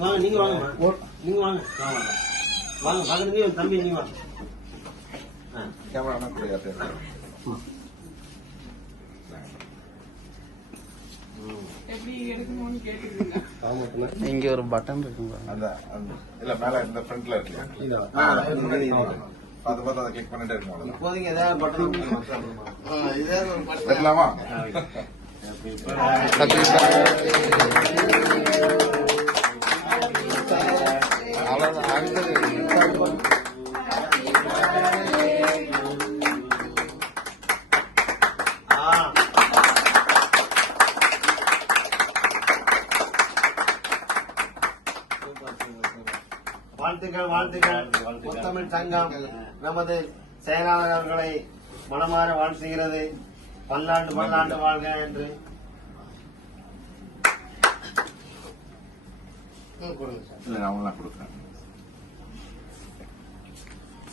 வாங்க நீங்க வாங்க நீங்க வாங்க வாங்க பக்கத்துல தம்பி நீங்க வாங்க கேமரா கூட இங்க ஒரு பட்டன் இருக்குங்க இல்ல மேல இந்த ஃப்ரண்ட்ல இருக்கு பார்த்து பார்த்து அதை கிளிக் பண்ணிட்டே இருக்கணும். இப்போதைக்கு ஏதாவது பட்டன் வரலாமா? வாழ்த்துக்கள் வாழ்த்துக்கள். முத்தமிழ் சங்கம் நமது செயலாளர் அவர்களை மனமாற வாழ்த்துகிறது. பல்லாண்டு பல்லாண்டு வாழ்க என்று இல்ல நான் கொடுக்குறேன்.